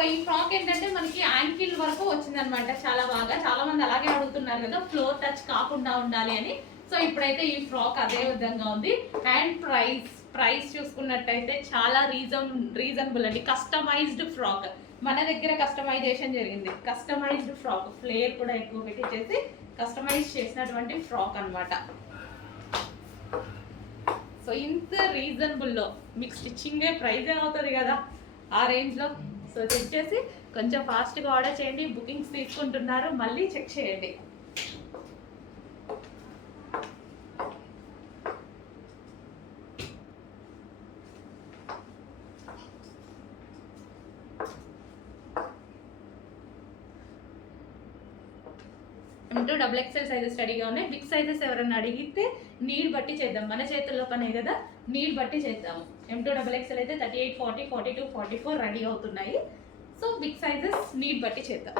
So ఈ frock ఏంటంటే మనకి యాంకిల్ వరకు వచ్చిందనమాట చాలా బాగా. చాలా మంది అలాగే అడుగుతున్నారు కదా ఫ్లోర్ టచ్ కాకుండా ఉండాలి అని. సో ఇప్పుడైతే ఈ ఫ్రాక్ అదే విధంగా ఉంది. అండ్ ప్రైస్ ప్రైస్ చూసుకున్నట్టయితే చాలా రీజన్ రీజనబుల్ అండి. కస్టమైజ్డ్ ఫ్రాక్ మన దగ్గర కస్టమైజేషన్ జరిగింది. కస్టమైజ్డ్ ఫ్రాక్ ఫ్లేర్ కూడా ఎక్కువ పెట్టించేసి కస్టమైజ్ చేసినటువంటి ఫ్రాక్ అన్నమాట. సో ఇంత రీజనబుల్లో మీకు స్టిచ్చింగే ప్రైజే అవుతుంది కదా. ఆ రేంజ్లో సో చెక్ చేసి కొంచెం ఫాస్ట్గా ఆర్డర్ చేయండి. బుకింగ్స్ తీసుకుంటున్నారు. మళ్ళీ చెక్ చేయండి. టూ డబుల్ ఎక్స్ఎల్ సైజెస్ రెడీగా ఉన్నాయి. బిగ్ సైజెస్ ఎవరైనా అడిగితే నీడ్ బట్టి చేద్దాం. మన చేతుల్లో పనే కదా నీడ్ బట్టి చేద్దాము ఎం టూ డబుల్ ఎక్స్ఎల్ అయితే thirty eight forty forty two forty four ready అవుతున్నాయి. సో బిగ్ సైజెస్ నీడ్ బట్టి చేద్దాం.